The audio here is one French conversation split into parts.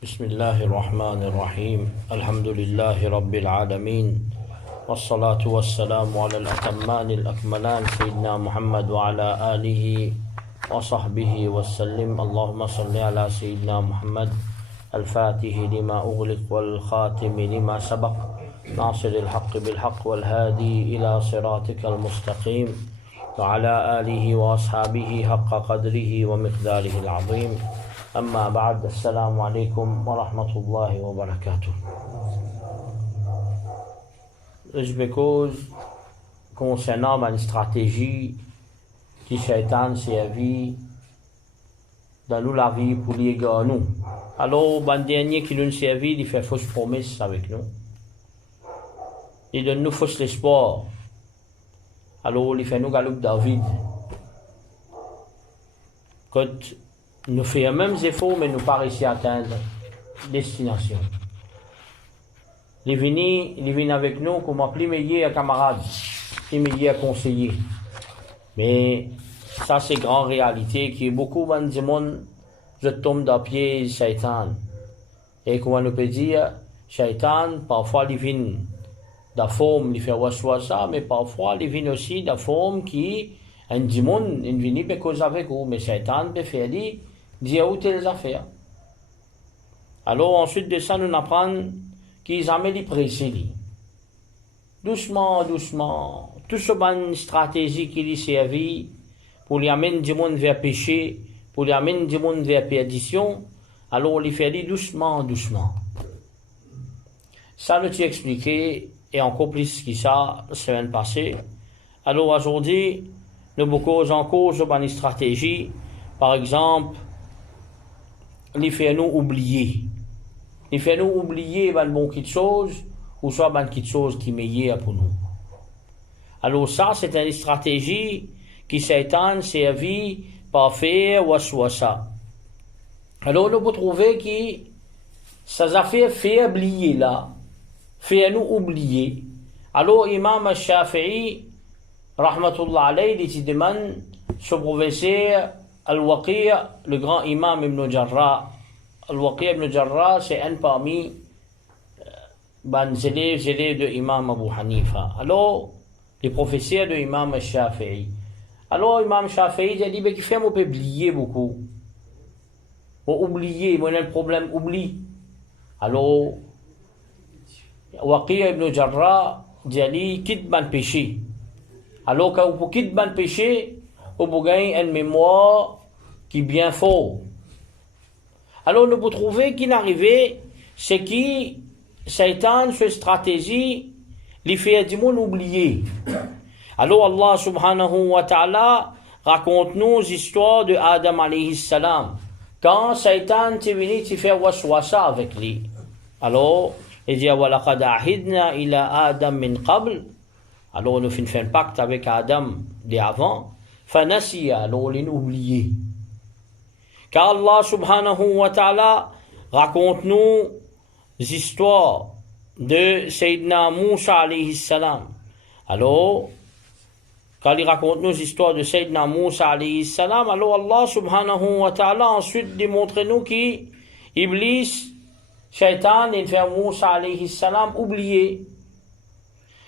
بسم الله الرحمن الرحيم الحمد لله رب العالمين والصلاة والسلام على الأتمان الأكملان سيدنا محمد وعلى آله وصحبه وسلم. اللهم صل على سيدنا محمد الفاتح لما أغلق والخاتم لما سبق ناصر الحق بالحق والهادي إلى صراطك المستقيم وعلى آله وأصحابه حق قدره ومقداره العظيم. أما بعد، السلام عليكم ورحمة الله وبركاته. Je me cause concernant une stratégie qui Shaitan servi dans nous la vie pour les gars nous. Alors, le dernier qui nous servi, il fait fausse promesse avec nous. Il donne nous fausse l'espoir. Alors, il fait nous galoupe David. Quand nous faisons les mêmes efforts, mais nous pas réussi à atteindre destination. Il vient avec nous comme un plus meilleur camarade, plus meilleur conseiller. Mais ça, c'est une grande réalité qui est beaucoup de monde, je tombe dans le piège Shaitan. Et comment on peut dire, Shaitan, parfois, il vient de la forme, il fait waswasa, mais parfois, il vient aussi de la forme qui, un monde, il vient de cause avec vous, mais Shaitan peut faire dire où telles affaires. Alors, ensuite de ça, nous apprenons qu'ils jamais les pressés. Doucement, doucement, tout ce bonne stratégie qui lui servit pour lui amener du monde vers péché, pour lui amener du monde vers perdition, alors on lui fait doucement, doucement. Ça, nous t'ai expliqué, et encore plus que ça, la semaine passée. Alors aujourd'hui, nous beaucoup en cause de bonne stratégie, par exemple, il fait nous oublier. Il fait nous oublier une bonne chose, ou soit une petite chose qui est meilleure pour nous. Alors ça, c'est une stratégie qui Satan servi par faire waswasa. Alors nous pouvons trouver que ça a fait oublier là, fait nous oublier. Alors Imam Shafi'i, rahmatullah alayhi, il demande ce professeur Al-Waqi', le grand imam Ibn Jarrah. Al-Waqi' Ibn Jarrah, c'est un parmi les élèves de Imam Abu Hanifa. Alors, les professeurs de Imam Shafi'i. Alors, Imam Shafi'i a dit qu'il fait mon oublier beaucoup. Oublier, moi, j'ai un problème, oublie. Alors, Waqi' Ibn Jarrah dit quitte ban péché. Alors, quand vous quitte ban péché, vous gagnez une mémoire qui est bien fort. Alors, nous pouvons trouver qu'il arrivait, c'est que Satan, cette stratégie, lui fait du monde oublier. Alors, Allah subhanahu wa ta'ala raconte-nous l'histoire de Adam alayhi salam. Quand Satan est venu faire waswasa avec lui. Alors, il dit, وَلَقَدْ أَعْهِدْنَا إِلَىٰ آدَمْ مِنْ قَبْلِ. Alors, nous faisons un pacte avec Adam d'avant. فَنَسِيَ, alors, il oublié. Car Allah subhanahu wa ta'ala raconte-nous l'histoire de Sayyidina Moussa alayhi salam. Alors, quand il raconte-nous l'histoire de Sayyidina Moussa alayhi salam, alors Allah subhanahu wa ta'ala ensuite démontre-nous qu'Iblis, Shaitan, il fait Moussa alayhi salam oublier.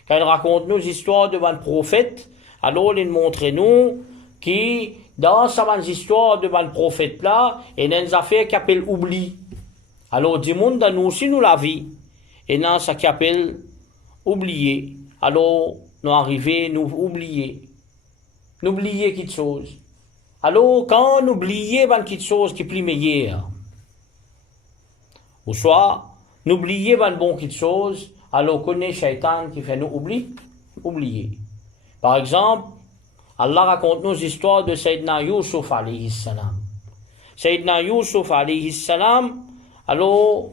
Quand il raconte-nous l'histoire de un prophète, alors il montre-nous qui dans sa histoire de le prophète là, il y a une affaire qui appelle oubli. Alors, du monde dans nous aussi nous la vie. Et dans ça qui appelle oublier. Alors, nous arrivons, nous oublier. N'oublier quelque chose. Alors, quand nous oublions une petite chose qui est plus meilleure, ou soit, n'oublier une bonne petite chose, alors connaît Shaitan qui fait nous oublier. Par exemple, Allah raconte-nous l'histoire de Sayyidina Yusuf alayhi salam. Sayyidina Yusuf alayhi salam, alors,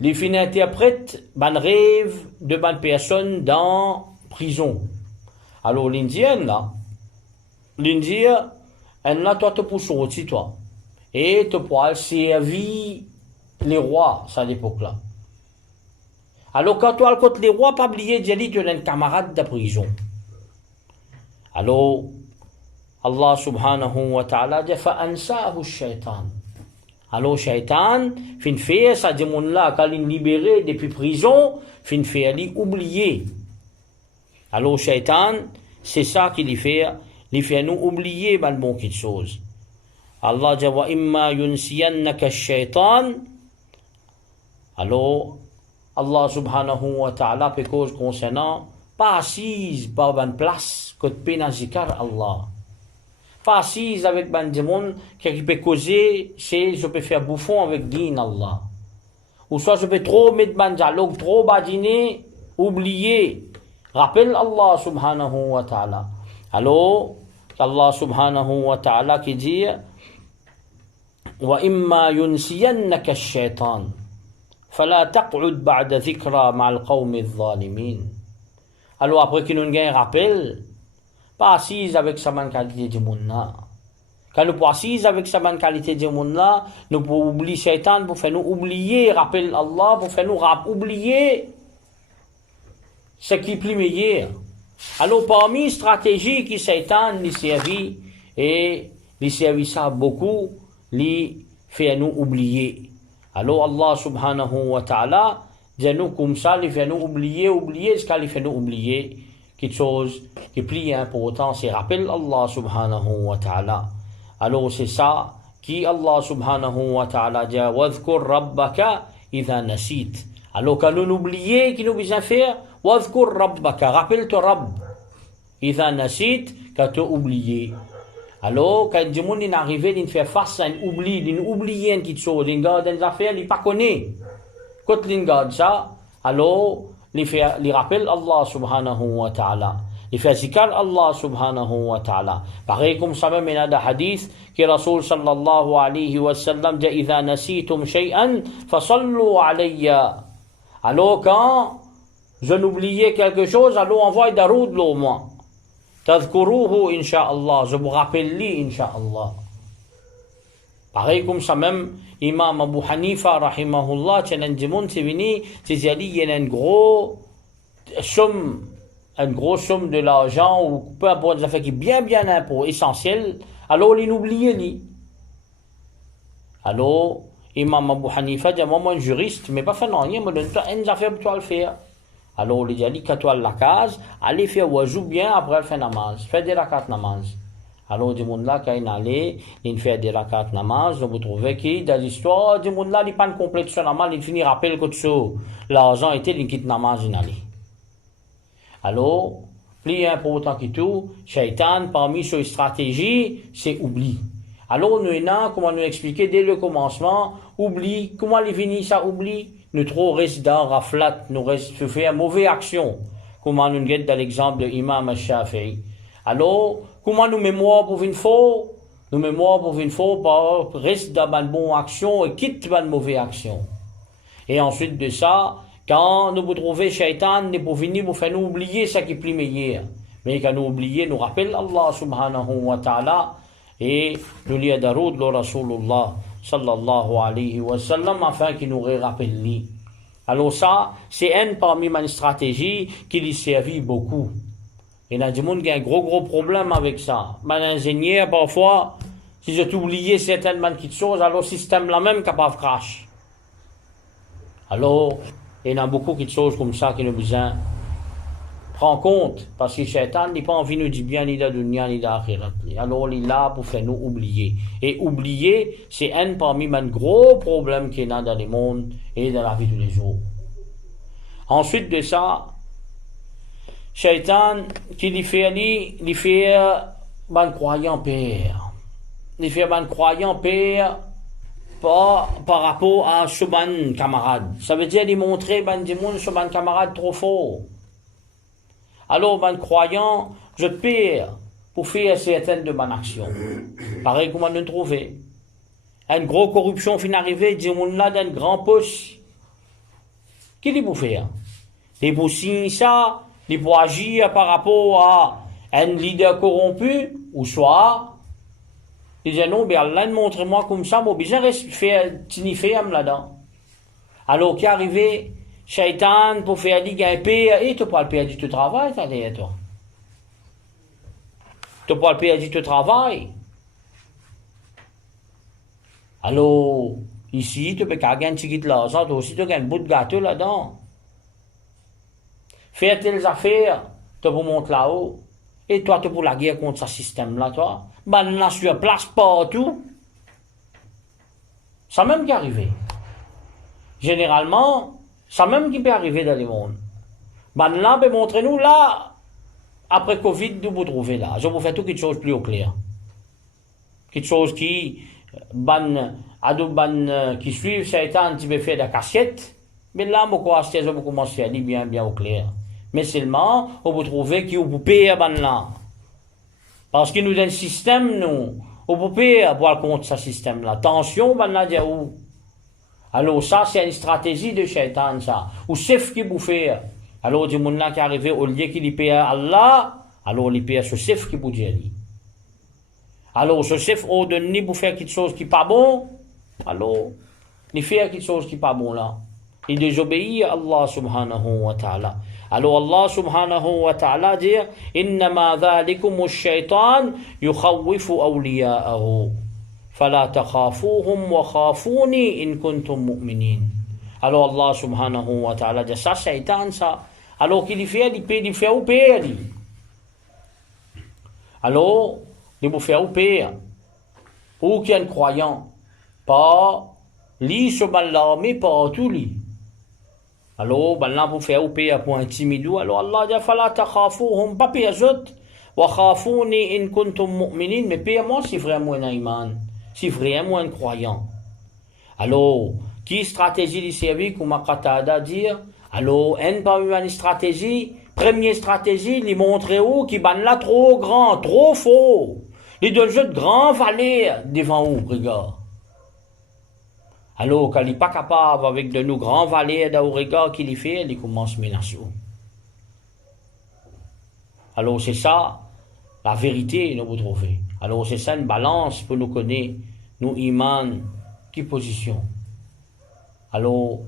les fins interprètent un rêve de bonne personne dans prison. Alors, l'Indien là, elle là, toi, te pousse aussi, toi. Et te pourras servir les rois, à l'époque là. Alors, quand toi, contre les rois, pas oublier de dire que tu es un camarade de prison. Alors, Allah subhanahu wa ta'ala dit فَأَنْسَاهُ الشَّيْطَانِ. Alors, Shaitan, fin fait, ça dit mon là, quand il libéré depuis prison, fin fait aller oublier. Alors, Shaitan, c'est ça qu'il fait nous oublier, ben bon, quelque chose. Allah dit, wa imma yunsiyannaka shaitan. Alors, Allah subhanahu wa ta'ala, peut cause concernant, pas assise par ben place, que de peine zikar Allah. Pas assise avec ben des monde qui peut causer, c'est je peux faire bouffon avec din Allah. Ou soit je peux trop mettre ben dialogue, trop badiner, oublier. Rappelle Allah subhanahu wa ta'ala. Alors, Allah subhanahu wa ta'ala qui dit, wa imma yunsiyannaka ash-shaytan fala taq'ud ba'da dhikra ma'al qawmi adh-dhalimin. Alors après qu'il nous gagne rappel, pas assise avec sa bonne qualité du monde là. Quand nous pas assise avec sa bonne qualité du monde là, nous pouvons oublier Shaitan pour faire nous oublier, rappel Allah pour faire nous oublier ce qui est plus meilleur. Alors parmi les stratégies qui Shaitan lui servit et lui servit ça beaucoup, lui fait nous oublier. Alors Allah subhanahu wa ta'ala dit nous comme ça, lui fait nous oublier ce qu'il fait nous oublier. Quelque chose qui est plus important, c'est rappel Allah subhanahu wa ta'ala. Alors c'est ça qui Allah subhanahu wa ta'ala dit wadhkur rabbaka idha nasit. Alors quand nous oublions qu'il nous besoin faire wadhkur rabbaka, rappelle-toi Rabb idha nasit, quand tu oublié. Alors quand du monde est arrivé il fait face à un oubli, il oublie une petite chose, il garde des affaires, il pas connaît. Quand il garde ça, alors il rappelle Allah subhanahu wa ta'ala. Il fait zikar Allah subhanahu wa ta'ala. Pareil comme ça même, il y a des hadiths que Rasul sallallahu alayhi wa sallam dit إذا نسيتم شيئا فصلوا علي. Alors quand je n'oubliais quelque chose, alors envoie daroud l'eau moi. Tadhkuruhu insha'Allah. Je vous rappelle lui insha'Allah. Pareil comme ça même, Imam Abu Hanifa, rahimahullah, c'est un démon, c'est venu, c'est dit, il y a une grosse somme de l'argent, ou peu importe, ça fait qui bien impôt, essentiel, alors il oublie, lui. Alors, Imam Abu Hanifa dit, moi, un juriste, mais pas fait rien, me donne une affaire pour toi le faire. Alors, il dit, quand tu as la case, allez faire wazou bien, après, faire namaz, fais des rakat namaz. Alors, du monde là, quand il allait, il fait des rakat namaz, vous trouvez qu'il, dans l'histoire, du monde là, il pas complète son namaz, il finit rappel que tout l'argent était, il quitte namaz, il allait. Alors, plus important que tout, Shaitan, parmi ses stratégies, c'est oubli. Alors, nous, comment nous expliquer dès le commencement, oubli, comment il finit ça, oubli? Nous trop reste dans raflat, nous reste faire mauvaise action. Comment nous guette dans l'exemple de Imam al-Shafi'i. Alors, comment nous mémoire pour une fois? Nous mémoire pour une fois, par reste dans une bonne action et quitte une mauvaise action. Et ensuite de ça, quand nous vous trouvez Shaitan, nous pour venir vous faire nous oublier ce qui est plus meilleur. Mais quand nous oublions, nous rappelle Allah subhanahu wa ta'ala et nous lions daroud le Rasulullah sallallahu alayhi wa sallam afin qu'il nous rappelle lui. Alors ça, c'est une parmi mes stratégies qui lui servit beaucoup. Il y a des gens qui ont un gros problème avec ça. Mon ingénieur, parfois, si j'ai oublié certaines petites choses, alors le système là même capable de crash. Alors, il y a beaucoup de choses comme ça qui nous besoin prendre compte, parce que Shaitan n'est pas envie de nous dire bien ni de la dunya ni de l'akhirat. Alors, il est là pour faire nous oublier. Et oublier, c'est un parmi les gros problèmes qu'il y a dans le monde et dans la vie de tous les jours. Ensuite de ça, Shaitan, qui lui fait un croyant père. Il fait un croyant père par rapport à ce camarade. Ça veut dire lui montrer du monde ce camarade trop fort. Alors, croyant, je perds pour faire certaines de mon action. Pareil comment nous trouver. Une grosse corruption fin arrivée, du monde là d'un grand poste. Qu'est-ce qu'il pour faire? Il pour signer ça, il pour agir par rapport à un leader corrompu, ou soit, il dit non, bien Allah montre-moi comme ça, moi besoin de faire signifier là-dedans. Alors, qui est arrivé, Shaitan, pour faire dire un père, et tu peux pas le perdre du travail, t'allais, toi. Tu peux pas le perdre du travail. Alors, ici, tu peux gagner un petit de l'argent, toi aussi, tu as un bout de gâteau là-dedans. Faire telles affaires, tu pour monter là-haut. Et toi, tu pour la guerre contre ce système-là, toi. Ben là, sur place partout. Ça même qui est arrivé. Généralement, ça même qui peut arriver dans le monde. Ben là, ben montrez-nous là, après Covid, d'où vous trouvez là. Je vous fais tout quelque chose plus au clair. Quelque chose qui, qui suivent Satan, qui veut faire des cassettes. Mais là, je vous commence à dire bien au clair. Mais seulement, vous trouvez qui vous paye ben là. Parce qu'il nous donne un système, nous. Vous paye pour le compte ce système-là. Attention, ben là, dire où. Alors ça, c'est une stratégie de Shaitan, ça. Ou c'est ce qu'il vous fait. Alors, du monde là qui est arrivé, au lieu qu'il y paye à Allah, alors il paye ce chef qui vous dit. Alors, ce chef, au donné pour faire quelque chose qui n'est pas bon, alors, il fait quelque chose qui n'est pas bon là. Il désobéit à Allah subhanahu wa ta'ala. Alors, Allah subhanahu wa ta'ala dit, إنما ذلكم الشيطان يخوف أولياءه فلا تخافوهم وخافوني إن كنتم مؤمنين. Alors, Allah subhanahu wa ta'ala dit, ça, Shaitan, ça. Alors qu'il fait, il fait au père. Alors, il vous fait au père. Ou qu'il y a un croyant. Pas, lui, ce mal-là, mais pas tout lui. Alors, ben là, vous faites au père pour intimider. Alors, Allah dit, fala takhafouhum, pas pire autres. Wa khafouni in kuntum mu'minin. Mais pire moi, c'est vraiment un iman. C'est vraiment un croyant. Alors, qui stratégie du service, comme Qatada dit, alors, une stratégie, première stratégie, il montre où, qui ban là trop grand, trop faux. Il donne de grand valeur devant vous, regarde. Alors, quand il n'est pas capable, avec de nos grands valeurs dans le regard qu'il fait, il commence à menacer. Alors, c'est ça, la vérité, nous vous trouvez. Alors, c'est ça une balance pour nous connaître, nous iman, qui position. Alors,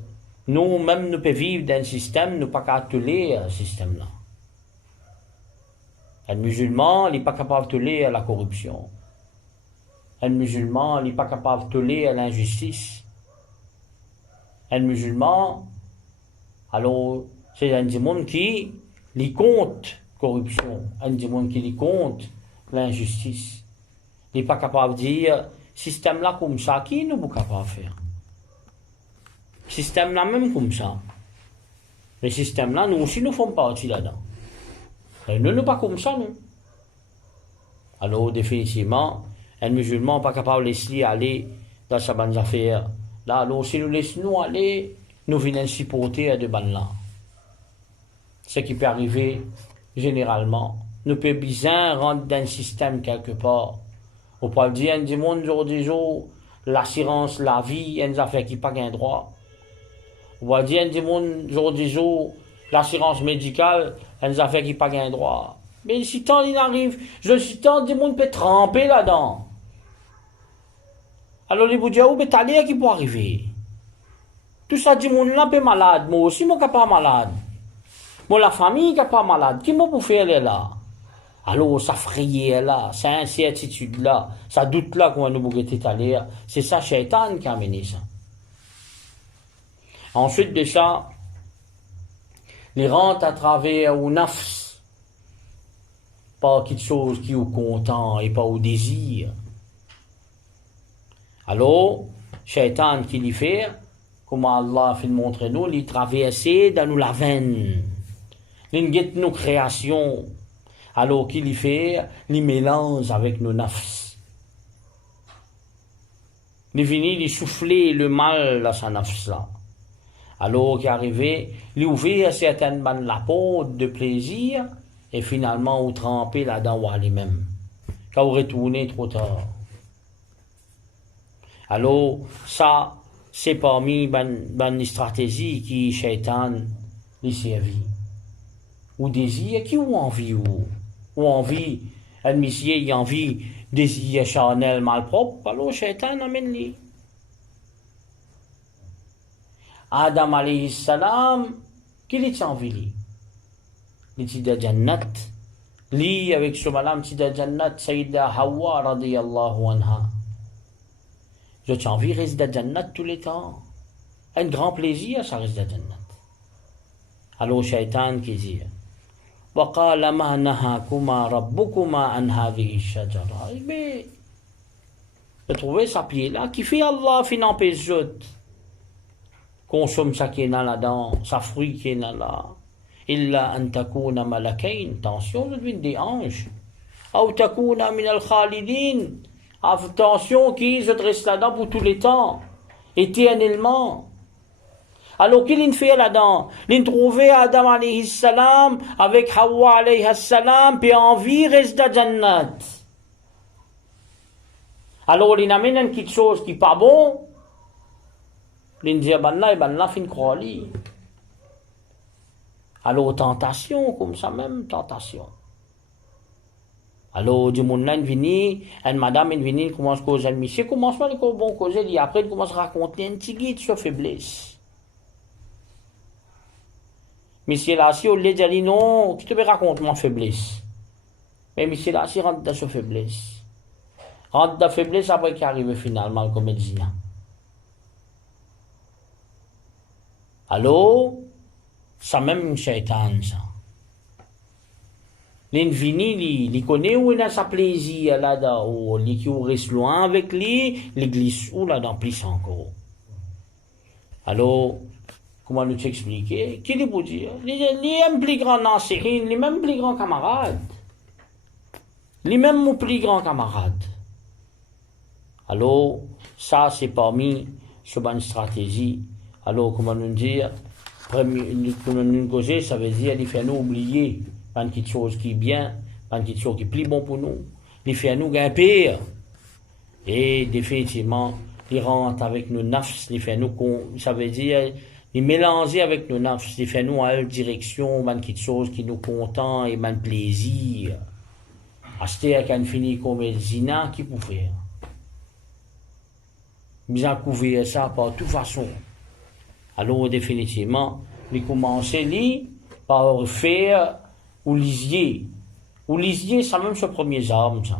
nous, même, nous pouvons vivre dans un système, nous ne pouvons pas tolérer ce système-là. Un musulman, il n'est pas capable de tolérer la corruption. Un musulman, il n'est pas capable de tolérer l'injustice. Un musulman, alors, c'est un monde qui lui compte corruption, un monde qui lui compte l'injustice. Il n'est pas capable de dire, système-là comme ça, qui nous est capable de faire? Système là même comme ça. Le système là, nous aussi nous faisons partie là-dedans. Et nous ne sommes pas comme ça, nous. Alors, définitivement, un musulman n'est pas capable de laisser aller dans sa bonne affaire. Là, alors, si nous laissons aller, nous venons supporter à de bonnes là. Ce qui peut arriver, généralement, nous peut bien rentrer dans un système quelque part. On peut dire, un du monde, jour des jours, l'assurance, la vie, une affaire qui n'a pas un droit. On va dire, un du monde, jour des jours, l'assurance médicale, une affaire qui n'a pas un droit. Mais si tant il arrive, je suis tant du monde peut tremper là-dedans. Alors, les bouddhas, mais t'as l'air qui peut arriver. Tout ça, du monde là, peut malade. Moi aussi, moi, qui pas malade. Moi, la famille qui pas malade. Qui m'a pour faire là? Alors, ça frayait là, ça incertitude là, ça doute là qu'on va nous bouger à l'air. C'est ça, Shaitan qui a amené ça. Ensuite de ça, les rentrent à travers au nafs, pas quelque chose qui est au content et pas au désir. Alors, Shaitan qui l'y fait, comme Allah fait montrer nous, il traverse dans nous la veine, il guette nos créations. Alors qu'il y fait, il mélange avec nos nafs. Il finit de souffler le mal dans sa nafs là. Alors qu'il arrivé, il ouvert certainement la porte de plaisir et finalement il trempé là-dedans ou lui-même. Quand il retourné trop tard. Alors ça, c'est parmi les stratégies qui Shaitan lui servit. Ou désir, qui ou envie ou envie, un monsieur il a envie, désir charnel malpropre, alors Shaitan amène-lui. Adam alayhi salam, qui lui a envie lui? Il dit de Jannat, lui avec ce madame, il dit de Jannat, Sayyida Hawa radiyallahu anha. Je t'ai envie de rester dans Jannat tous les temps. Un grand plaisir, ça reste dans Jannat. Alors, Shaitan qui dit, وَقَالَ مَا نَهَاكُمَا رَبُّكُمَا عَنْ هَذِهِ الشَّجَرَةِ. Mais, de trouver sa pied là, qui fait Allah, fin empêche, consomme ça qui est là-dedans, sa fruit qui est là. Illa an takuna malakain. Attention, je devine des anges. Ou takuna min al-khalidin. Attention, qui je reste là-dedans pour tous les temps, éternellement. Alors, qu'il fait là-dedans? Il trouvé Adam alayhi salam avec Hawa alayhi salam, puis envie reste dans Jannat. Alors, il amène une petite chose qui n'est pas bon. Il dit, ben fin croire. Alors, tentation, comme ça même, tentation. Alors, du monde là, il vient, une madame, il vient, il commence à causer, le monsieur commence pas à bon causer, après, il commence à raconter un petit guide sur faiblesse. Monsieur là, si on lui dit, non, tu te raconte ma faiblesse. Mais monsieur là, si rentre dans sa faiblesse. Rentre dans la faiblesse après qu'il arrive finalement comme elle dit. Alors, ça même Shaitan, ça. L'infini, il connaît où il a sa plaisir là-dedans, ou il qui reste loin avec lui, il glisse où là-dedans, plus encore. Alors, comment nous t'expliquer? Qui est pour dire? Il est même plus grand enseignant, il est même plus grand camarade. Il est même mon plus grand camarade. Alors, ça, c'est parmi sur une stratégie. Alors, comment nous dire? Comment nous causer, ça veut dire, il fait nous oublier une petite chose qui est bien, une petite chose qui est plus bon pour nous. Il fait nous grimper. Et définitivement, il rentre avec nos nafs, il fait nous, ça veut dire, il mélanger avec nos nafs, il fait nous à une direction, une petite chose qui nous content et un plaisir. Acheter avec un fini comme le zina, qui peut faire? Mais à couvrir ça par toute façon. Alors, définitivement, il commence par faire ou lisier. Ou lisier, ça même ce premier arme, ça.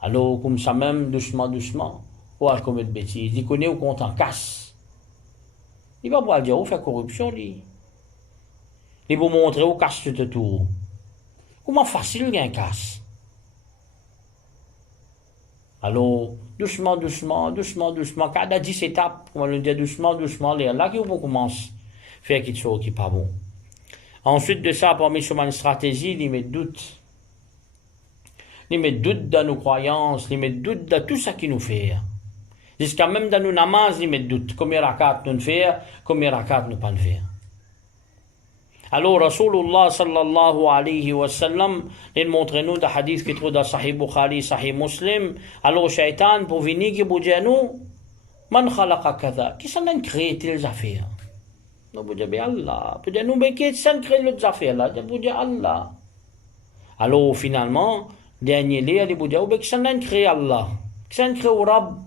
Alors, comme ça même, doucement, ou à commettre bêtises. Il connaît au compte en casse. Il va pas dire, où faire corruption, lui. Il va montrer où casse tout autour. Comment facile il y a un casse? Alors, doucement, quand à 10 étapes, on va le dire doucement, là qu'on commence à faire quelque chose qui n'est pas bon. Ensuite de ça, parmi sur une stratégie, il met doute. Il met doute dans nos croyances, il met doute dans tout ça qui nous fait. Jusqu'à même dans nos namaz, il met doute. Combien de rakats nous faire, combien de rakats nous pas faire. Alors, Rasulullah sallallahu alayhi wa sallam, il montre nous dans hadith qui trouve dans Sahih Bukhari, Sahih Muslim. Alors, Shaitan, pour venir, qui vous dit à nous, man khalaqa kada, qui s'en a créé telles affaires? Nous vous dit Allah. Pour dire nous, mais qui s'en crée les affaires là? Vous dit Allah. Alors, finalement, dernier lieu, il vous dit, mais qui s'en a créé Allah? Qui s'en crée au Rab?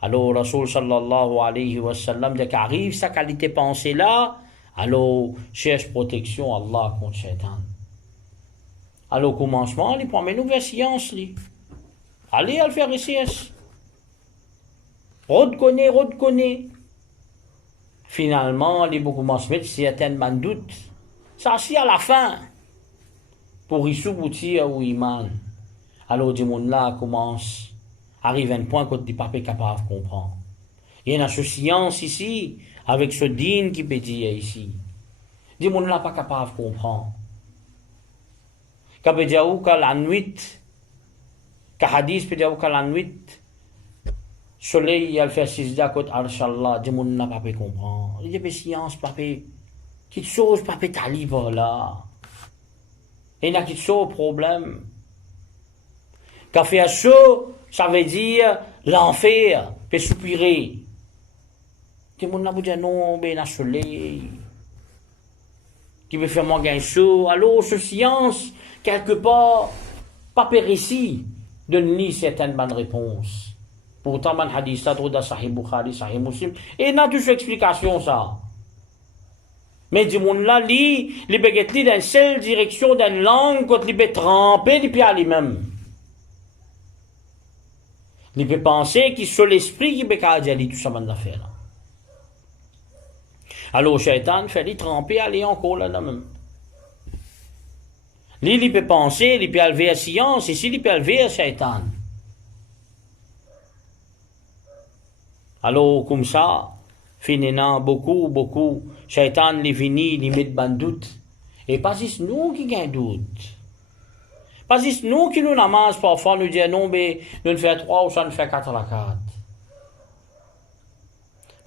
Alors, Rasul sallallahu alayhi wa sallam, dès qu'arrive sa qualité pensée là, alors, cherche protection Allah contre Shaitan. Alors, au commencement, il prend mes nouvelles sciences. Allez, à le faire ici. Redconnaît. Finalement, il commence à mettre certains doutes. Ça, c'est à la fin. Pour y souvenir ou iman. Alors, du monde là commence. Arrive à un point qu'on n'est pas capable de comprendre. Il y a une science ici. Avec ce din qui peut dire ici. Dis mon là pas capable de comprendre. Quand peut dire que la nuit, que hadith peut dire que la nuit, soleil il fait 6 côté Arsh-Allah, dis mon là pas peut comprendre. Il y a des sciences pas peut, quelque chose pas peut t'aller là. Il y a quelque chose problème. Quand fait chaud, ça veut dire l'enfer peut soupirer. Tout le monde n'a pas dit non, mais il y a un soleil qui veut faire moins gain chaud. Alors, ce science, quelque part, pas périssi, donne-lui certaines bonnes réponses. Pourtant, man hadith, ça trouve dans Sahih Bukhari, Sahih Muslim, et il n'a toute explication, ça. Mais du monde là, les baguettes dans une seule direction, dans une langue, quand il est trempé, il peut aller même. Il peut penser qu'il c'est l'esprit qui peut dire tout ça, bonne affaire. Alors, Shaitan fait lui tremper, aller encore là même. Lui, il peut penser, il peut élever la science, ici, il peut élever la Shaitan. Alors, comme ça, finalement, beaucoup, Shaitan, il vient, il met ban doute. Et pas juste nous qui gagnons doute. Pas juste nous qui nous namaze parfois, nous disons non, mais nous faisons 3 ou ça nous fait 4 à la 4.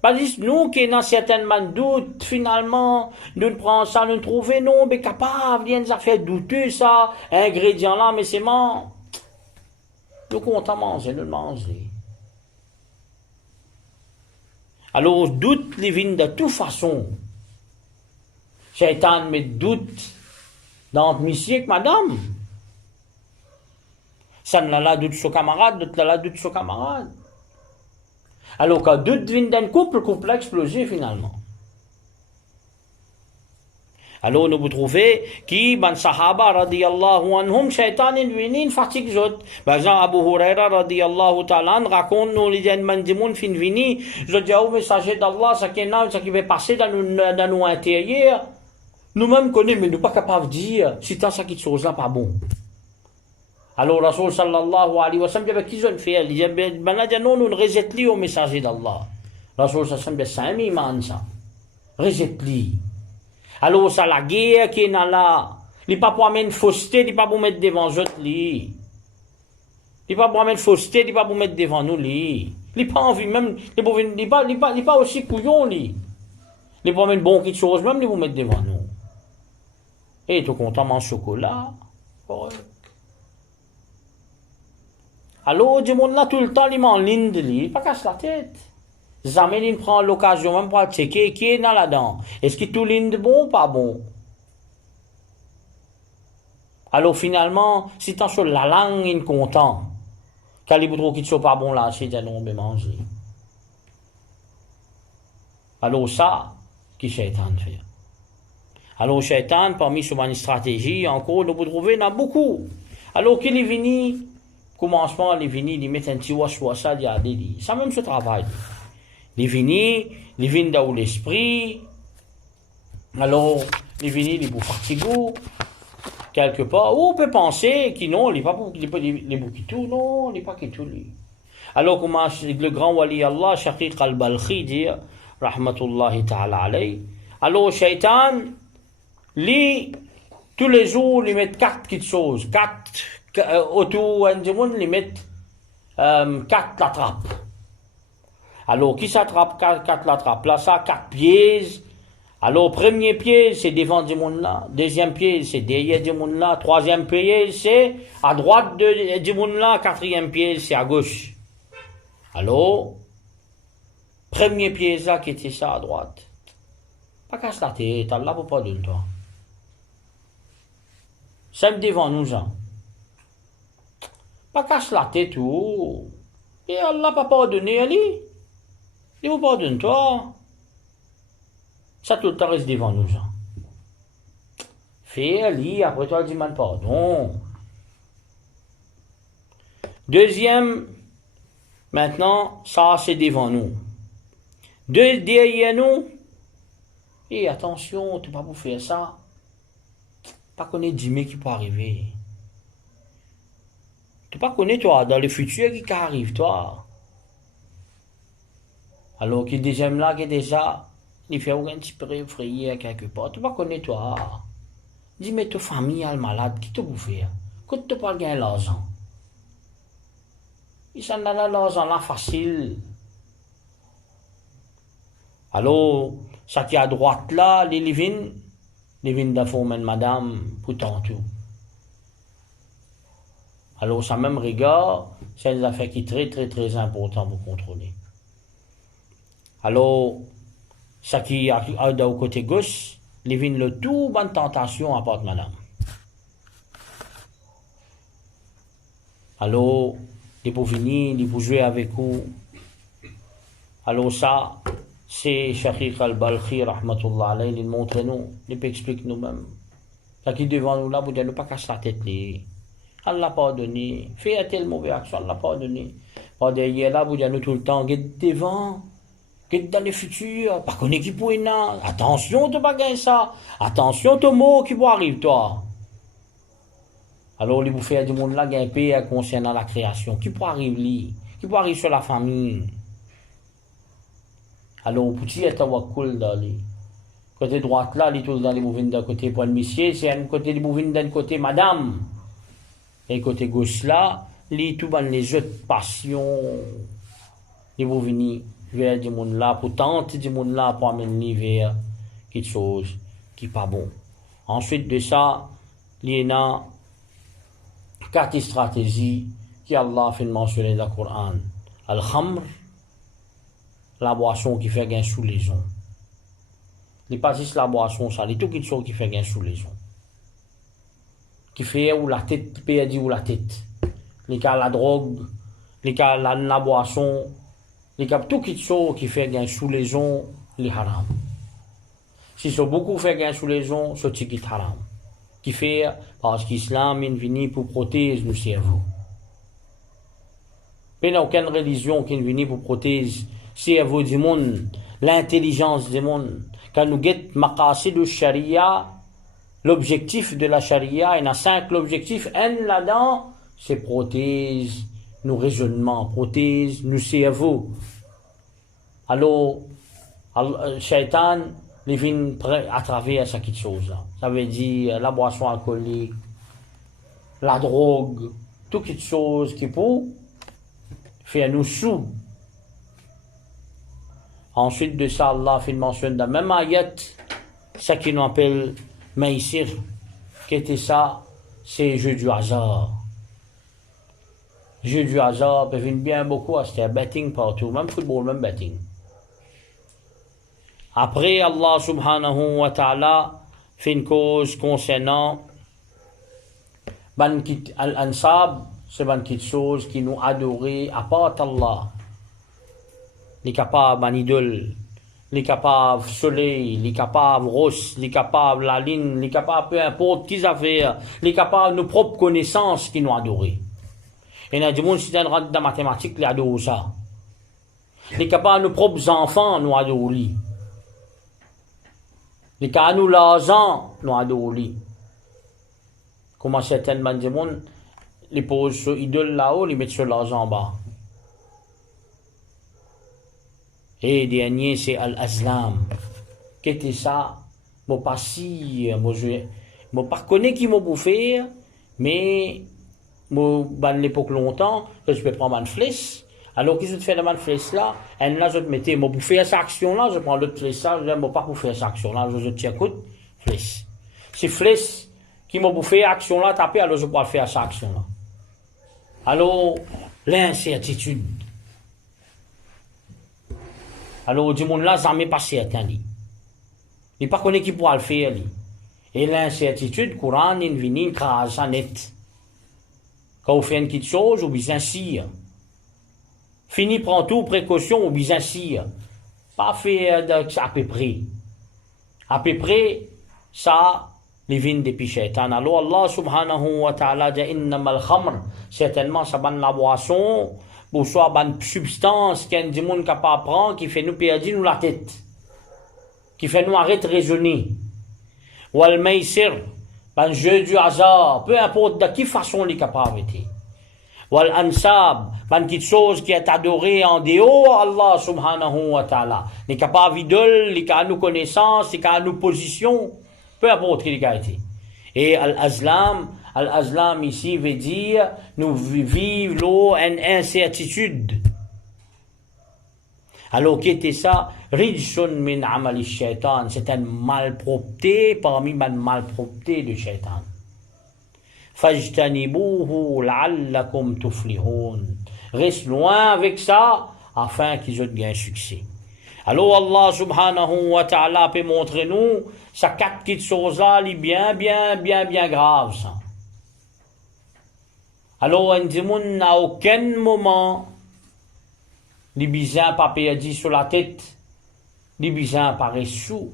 Pas juste nous qui dans certainement doute, finalement, nous prenons ça, nous trouvons non, mais capable, il y a des affaires douteuses, ça, ingrédients là, mais c'est mort. Nous comptons manger, nous le manger. Alors, doute, les vient de toute façon. Shaitan met doute dans monsieur et madame. Ça ne l'a doute sur camarade, d'autres l'a doute sur camarade. Alors, quand doute vient d'un couple, le couple a explosé finalement. Alors, nous vous trouvez qui, ban sahaba radiyallahu anhum, shaitan est venu, une fatigue zot. Par exemple, Abu Huraira radiyallahu ta'ala, raconte nous, les gens mandimoun fin vini, je dis, oh, messager d'Allah, ça qui va passer dans nos intérieurs. Nous-mêmes connaissons, mais nous ne sommes pas capables de dire, si t'as ça qui chose là, pas bon. Alors, Rasul sallallahu alayhi wa sallam, qui ont fait? Il dit, ben non, nous rejetons au messager d'Allah. Rasul sallallahu alayhi wa sallam, c'est un iman, ça. Rejetons. Alors, ça, la guerre qui est là, il n'est pas pour amener une fausseté, il n'est pas pour mettre devant eux, il n'est pas pour amener une fausseté, il n'est pas pour mettre devant nous, il n'est pas envie, même, il n'est pas aussi couillon, il n'est pas amener bon quelque chose, même, il va mettre devant nous. Et tout content, mange chocolat, correct. Alors, du monde là, tout le temps, il m'en ligne de lui, il pas casse la tête. Jamais il prend l'occasion même pour checker qui est dans la dent. Est-ce que tout ligne de bon ou pas bon? Alors finalement, si t'en sur la langue, il est content. Quand il trouve qu'il ne soit pas bon là, c'est déjà non, mais manger. Alors ça, qui Shaitan fait? Alors Shaitan, parmi ses stratégies, encore, nous vous trouvez, il y en a beaucoup. Alors qu'il est venu, commencement, il est venu, il met un petit wash-wash, il y a des ça même ce travail. Il vient dans l'esprit. Alors, il vient, il est pour fatigué, quelque part. Ou on peut penser qu'il non, il n'est pas pour tout, non, il n'est pas qui tout, lui. Alors, comment le grand wali Allah, Shaqiq al-Balkhi, dit, rahmatullahi ta'ala alayhi. Alors, Shaitan, lui, tous les jours, il met 4 petites choses. 4, autour, il met 4 la trappe. Alors, qui s'attrape 4 l'attrape? Là, ça, 4 pièges. Alors, premier piège, c'est devant du monde là. Deuxième piège, c'est derrière du monde là. Troisième piège, c'est à droite du monde là. Quatrième piège, c'est à gauche. Alors, premier piège là, qui était ça à droite. Pas casse la tête, Allah peut pas de toi. C'est devant nous, Jean. Pas casse la tête tout. Et Allah peut pas donner à lui. Il vous pardonne toi. Ça tout le temps reste devant nous, Jean. Fais-le, après toi, dis-moi pardon. Deuxième, maintenant, ça c'est devant nous. Derrière nous, et attention, tu ne peux pas pour faire ça. Pas connaître Jimmy qui peut arriver. Tu ne peux pas connaître toi, dans le futur qui arrive, toi. Alors qu'il deuxième là, qui est déjà, il fait un petit peu effrayé quelque part. Tu ne connais toi. Dis, mais ta famille est malade, qui te peut faire? Quand tu pas gagner l'argent. Il s'en a l'argent là facile. Alors, ça qui est à droite là, les vins de former madame, pour tantôt. Alors, ça même regard, c'est une affaire qui est très, très, très important pour contrôler. Alors, ça qui est au côté gauche, les vins le tout, bonne tentation à part madame. Alors, ils peuvent venir, ils peuvent jouer avec vous. Alors ça, c'est Shaqiq al-Balkhi, rahmatullah alayhi, il montre nous, il explique nous-mêmes. Ça qui est devant nous là, vous dites, ne pas casser la tête. Allah pas donné, fait un tel mauvais action, Allah pas donné. Pas derrière là, vous dites tout le temps, guette devant, guette dans le futur, pas connaît qui pourrait non. Attention, tu pas gagner ça. Attention, ton mot qui va arriver, toi. Alors, les bouffées du monde là, gagne paix concernant la création. Qui peut arriver, qui peut arriver sur la famille. Alors, petit est cool dans les côté droite là, les tous dans les bouvines d'un côté pour le monsieur, c'est un côté des bouvines d'un côté madame. Et côté gauche là, les tout dans les autres passions, les bouvines vers du monde là, pour tenter du monde là, pour amener vers quelque chose qui n'est pas bon. Ensuite de ça, il y a 4 stratégies qui Allah fait mentionner dans le Coran. Al-Khamr, la boisson qui fait gain sous les ondes. Les pas juste la boisson, ça, les tout qui sont qui fait gain sous les ondes. Qui fait ou la tête, qui peut dire ou la tête. Les cas la drogue, les cas la boisson, les cas tout qui sont qui fait gain sous les ondes, les haram. Si sont beaucoup fait gain sous les ondes, c'est qui est haram. Qui fait parce qu'Islam est venu pour protéger nos cerveaux. Il n'y a aucune religion qui est venue pour protéger le cerveau du monde, l'intelligence du monde. Quand nous guettons maqasid de charia, l'objectif de la charia, il y en a 5 l'objectif, un là-dedans, c'est protéger nos raisonnements, protéger nos cerveaux. Alors, le shaitan, il vient à travers cette chose-là. Ça veut dire la boisson alcoolique, la drogue, toutes les choses qui peuvent faire nous sous. Ensuite de ça, Allah fait mention dans la même ayat, ce qui nous appelle Maïsir, qui était ça, c'est jeu du hasard. Jeu du hasard, peut venir bien beaucoup, c'était betting partout, même football, même betting. Après, Allah subhanahu wa ta'ala fait une cause concernant Al-Ansab, c'est une petite chose qui nous adorait à part Allah. Les capables en idole, les capables soleil, les capables rose, les capables la ligne, les capables peu importe qui affaires, les capables nos propres connaissances qui nous adoraient. Et il y a des gens qui sont dans la mathématique qui adorent ça. Les capables nos propres enfants nous adorent. Les cas nous l'argent nous adorent. Comment certainement des gens les posent sur idole là-haut, les mettent sur l'argent en bas. Et dernier, c'est Al-Azlam. Qu'est-ce que ça? Moi, pas si, moi, pas connais qui m'a bouffé, mais, moi, dans l'époque longtemps, je peux prendre une flèche. Alors, qu'est-ce que je fais dans une flèche là? Et là, je te mettais, moi, bouffé cette action là, je prends l'autre flèche là, je ne pas bouffer cette action là, je tiens coup, flèche. C'est flèche qui m'a bouffé action là, tapé, alors je peux faire cette action là. Alors, l'incertitude. Alors, du monde là, ça m'est pas certain. Il n'est pas connu qui pourra le faire. Et l'incertitude, Coran, il vient, il crase ça net. Quand vous faites une petite chose, vous bien sire. Fini, prend tout, précaution, vous bien sire. Pas faire à peu près. À peu près, ça, les vignes des shaitan. Alors, Allah subhanahu wa ta'ala dit, innamal khamr, certainement, ça banne la boisson, ou soit une substance qu'un du monde capable de prendre qui fait nous perdre nous la tête, qui fait nous arrêter de raisonner. Ou al maïsir, un jeu du hasard, peu importe de quelle façon il est capable de. Ou al ansab, une petite chose qui est adorée en dehors Allah subhanahu wa ta'ala. Il est capable d'idole, il est capable de nos connaissances, il est capable de nos positions, peu importe qui il a été. Et Al-Azlam ici veut dire nous vivons en incertitude. Alors qu'était ça? Rijsun min amali shaitan. C'est une malpropreté parmi les malpropretés du shaitan. Fajtanibuhu la'allakum tuflihun. Reste loin avec ça afin qu'ils aient un succès. Alors Allah subhanahu wa ta'ala peut montrer nous ça 4 petites choses-là, il est bien grave ça. Alors, on dit, à aucun moment, les bisins pas perdus sur la tête, les bisins paraissent sous.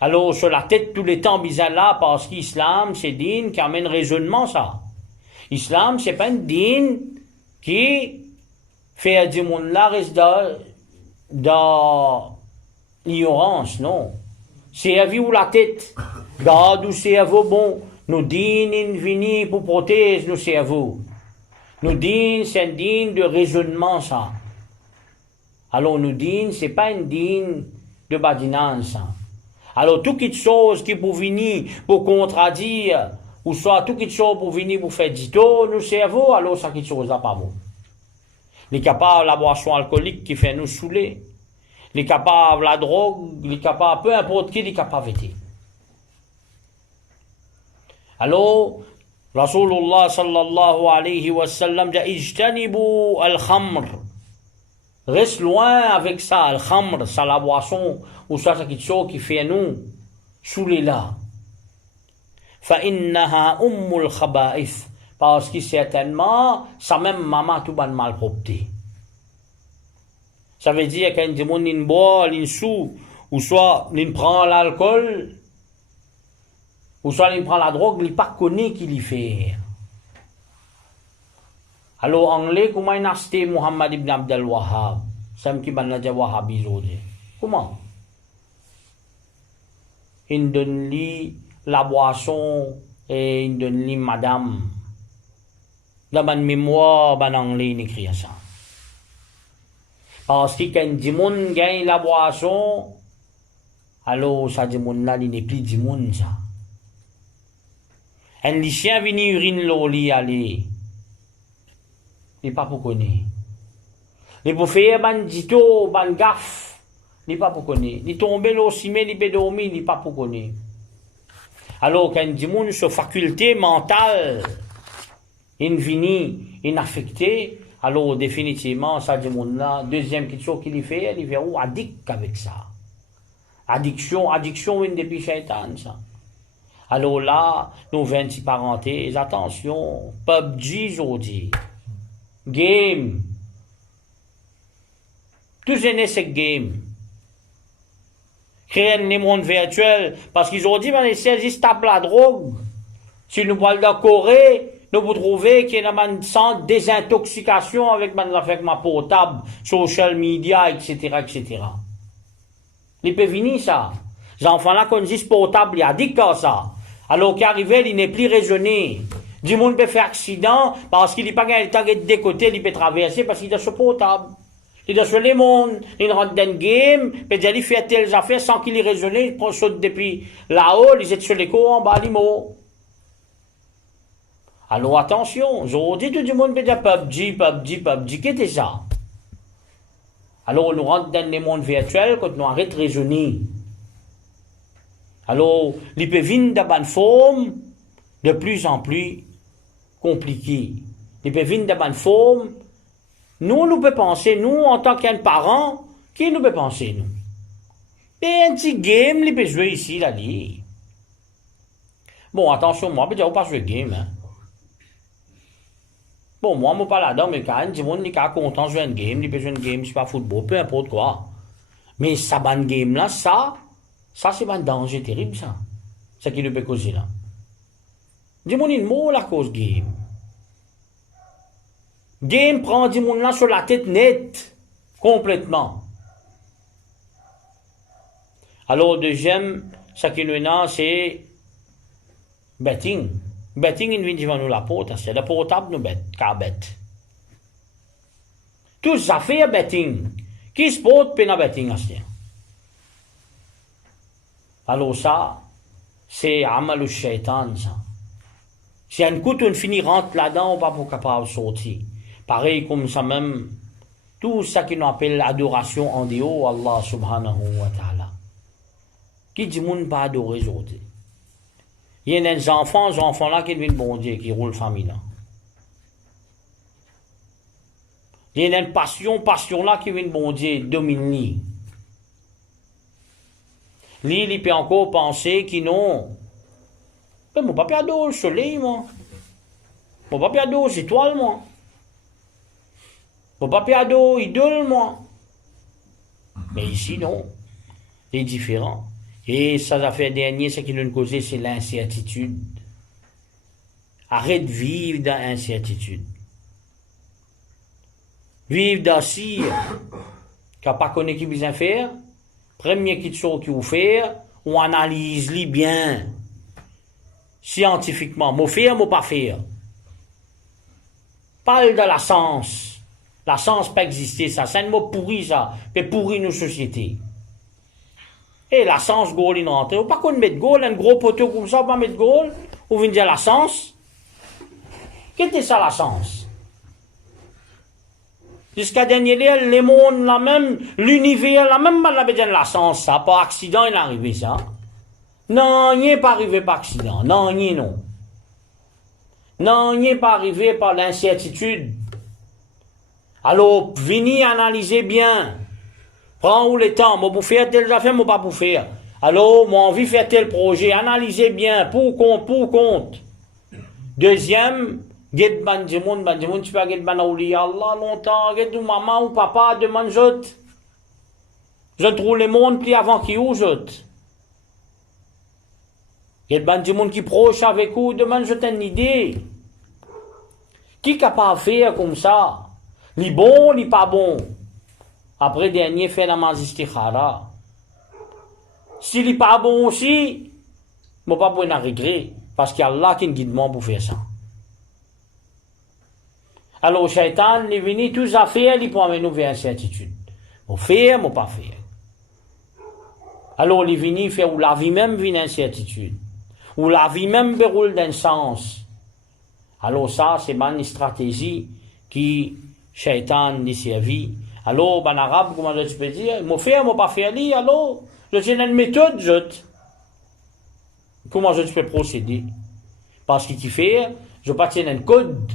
Alors, sur la tête, tout le temps, bisins là, parce qu'Islam, c'est din qui amène raisonnement, ça. Islam, c'est pas un din qui fait du monde là reste dans l'ignorance, non. C'est à vie ou la tête. Garde ou cerveau bon. Nous dînes in vini pour protéger nos cerveaux. Nous dînes, c'est un dîne de raisonnement, ça. Alors, nous dînes, c'est pas un dîne de badinance, ça. Alors, toute chose qui pour venir, pour contredire, ou soit toute chose pour venir pour faire dito, nos cerveaux, alors ça quelque chose là pas bon. Les capables, la boisson alcoolique qui fait nous saouler. Les capables, la drogue, les capables, peu importe qui, les capables étaient. Alors, Rasulullah sallallahu alayhi wa sallam dit Ijtanibu al-khamr. Reste loin avec ça, al-khamr, ça la boisson, ou ça, c'est quelque chose qui fait nous saouler là. Fa'innaha ummul khaba'ith. Parce que certainement, ça même maman tout ban malpropreté. Ça veut dire qu'un démon il boit, il sou, ou soit il prend l'alcool, ou soit il prend la drogue, il pas connaît qu'il y fait. Alors anglais comment il a acheté Muhammad ibn Abdel Wahhab, ça me qui ban la Wahhabi aujourd'hui. Comment? Il donne lui la boisson et il donne lui madame. Dans ma mémoire, ban anglais il écrit ça. Parce que quand du monde gagne la boisson, alors ça du monde là, il n'est plus du monde ça. Un lycéen vient urine l'oli aller. Il n'est pas pour connaître. Il pour faire bandito, ban gaffe. Il n'est pas pour connaître. Il tombe l'eau cimé, il peut dormir, il n'est pas pour connaître. Alors quand du monde sur faculté mentale, il vient inaffecté, alors définitivement, ça du monde là, deuxième question qu'il y fait, il est où addict avec ça. Addiction, une depuis shaitan, ça. Alors là, nous 26 parenthèses, attention, PUBG aujourd'hui, game, tout c'est game. Créer un monde virtuel, parce qu'ils ont dit, mais ils se tapent la drogue. Si nous parlons de Corée, nous vous trouvez qu'il y a un centre de désintoxication avec ma portable, social media, etc., etc. Il peut venir ça. Les enfants là, quand ils disent portable, ils addictent à ça. Alors qu'il arrive, il n'est plus raisonné. Du monde peut faire accident parce qu'il n'est pas gagné le temps de côté, il peut traverser parce qu'il est sur portable. Il est sur les mondes, il rentre dans le game, peut dire il fait telles affaires sans qu'il ait raisonné, il saute depuis là-haut, il est sur les cours en bas, les mots. Alors attention, aujourd'hui tout le monde peut dire PUBG, qu'est-ce que c'est ça? Alors nous rentrons dans le monde virtuel quand nous arrêtons de raisonner. Alors, il peut venir dans une forme de plus en plus compliquée. Il peut venir dans une forme, nous peut penser, nous, en tant qu'un parent, qui nous peut penser, nous? Et un petit game, il peut jouer ici, là, li. Bon, attention, moi, je ne peux pas jouer game, hein. Bon, moi, je ne suis pas là-dedans, mais quand un petit monde, il est content de jouer un game, il peut jouer un game, je sais pas, football, peu importe quoi. Mais ça, ban game là, ça c'est un danger terrible, ça. C'est qui le peut causer là. Dis-moi une mot la cause game. Game prend du monde là sur la tête nette. Complètement. Alors, deuxième, ça qui nous a, c'est betting. Betting, il vient devant nous la porte, c'est la portable nous bête, car bête. Tout ça fait betting. Qui se porte pour betting à ce temps? Alors ça, c'est Amal Shaitan, ça. Si un coup, on finit rentre là-dedans, on va pas capable de sortir. Pareil comme ça même, tout ça qui nous appelle l'adoration en dehors, Allah subhanahu wa ta'ala. Qui dit monde pas adorer aujourd'hui? Il y a des enfants là qui viennent bon Dieu, qui roulent famille là. Il y a une passion là qui viennent bon Dieu, domine. Lui, il peut encore penser qu'ils n'ont. Mais mon papa adore le soleil, moi. Mon papa adore les étoiles, moi. Mon papa adore l'idole, moi. Mais ici, non. C'est différent. Et ça, l'affaire dernière, ce qui nous cause, c'est l'incertitude. Arrête de vivre dans l'incertitude. vivre dans si, qui n'a pas connu qui besoin faire, premier qui chose qu'il faut faire, on analyse-les bien, scientifiquement, moi faire, moi pas faire. Parle de la science. La science pas exister, ça, c'est un mot pourri, ça, mais pourri nos sociétés. Et la science, goal, il rentre. Ou pas qu'on mette goal, un gros poteau comme ça, on va mettre goal, ou vient dire la science. Qu'est-ce que ça, la science? Jusqu'à dernier lieu, les mondes, la même, l'univers, la même, la besoin de la science, ça, par accident, il est arrivé, ça. Non, il n'est pas arrivé par accident. Non, il non. Non, il n'est pas arrivé par l'incertitude. Alors, venez analyser bien. Prends-vous le temps. Moi, pour faire telle affaire, moi, pas pour faire. Alors, moi, envie de faire tel projet. Analysez bien. Pour compte. Deuxième, get ban du monde, tu peux get ban ouli Allah longtemps, get du maman ou papa, demande je trouve le monde plus avant qui ou je. Get ban du monde qui proche avec vous, demande je une idée. Qui est capable de faire comme ça? Li bon, li pas bon. Après dernier fait la istikhara. Si li pas bon aussi, moi pas pour un regret, parce qu'il y a Allah qui guide moi pour faire ça. Alors, Shaitan, il est venu tous à faire, il peut amener nous vers incertitude. Moi faire, moi pas faire. Alors, il est venu faire où la vie même vient d'incertitude. Où la vie même déroule d'un sens. Alors, ça, c'est une stratégie qui, Shaitan, lui servi. Alors, en arabe, comment je peux dire, moi faire, moi pas faire, alors, je tiens une méthode, comment je peux procéder? Parce qu'il fait, je pas tiens un code.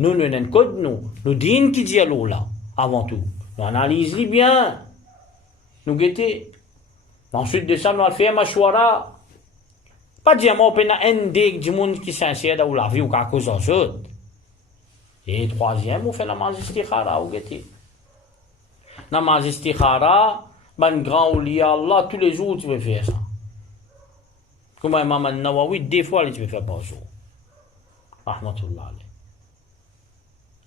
Nous avons un code, nous disons qui dit alors là, avant tout. Nous analysons bien. Nous guettons. Ensuite de ça, nous allons faire machouara. Pas dire, moi, on a un des monde qui s'insère dans la vie ou quelque chose d'autre. Et troisième, on fait la istikhara, vous guettez. La istikhara, ben grand ouli Allah, tous les jours, tu veux faire ça. Comme Imam Nawawi, des fois, tu veux faire par jour. Rahmatullah alayhi.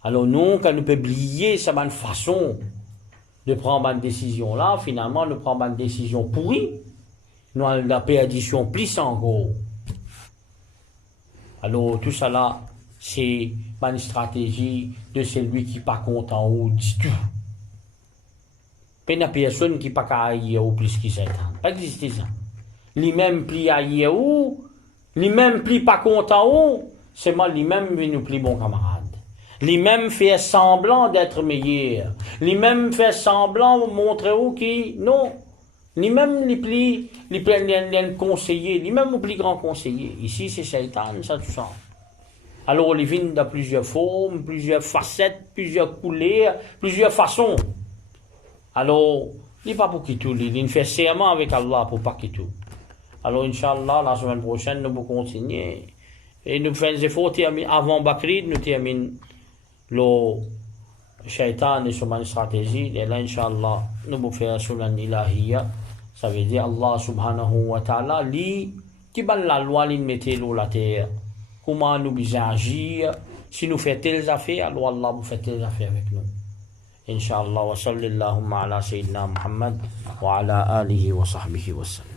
Alors nous, quand nous publions cette façon de prendre une décision là, finalement, nous prenons une décision pourrie. Nous avons la perdition plus en gros. Alors tout ça là, c'est une stratégie de celui qui n'est pas content ou du tout. Il n'y a personne qui n'est pas caillé ou plus qui s'étend. Pas exister ça. Lui-même plus aillé ou, lui-même plus pas content ou, c'est moi lui-même nous plus bon camarade. Lui-même fait semblant d'être meilleur. Lui-même fait semblant de montrer où qui, non. Lui-même les conseiller. Lui-même le plus grand conseiller. Ici, c'est Shaitan, ça, tout ça. Alors, il vient de plusieurs formes, plusieurs facettes, plusieurs couleurs, plusieurs façons. Alors, il n'est pas pour qu'il tout. Il fait serment avec Allah pour pas qu'il tout. Alors, Inch'Allah, la semaine prochaine, nous allons continuer. Et nous faisons des efforts avant Bakrid, nous terminons le Shaitan et son stratégie. Et là, Inch'Allah, nous allons faire sur l'ilahiyya. Ça veut dire Allah subhanahu wa ta'ala, lui, qui bat la loi, il mettait l'eau la terre. Comment nous besoin agir? Si nous faisons telles affaires, alors Allah vous fait telles affaires avec nous. Inch'Allah, wa sallallahu ala sayyidina Muhammad wa ala alihi wa sahbihi wa sallam.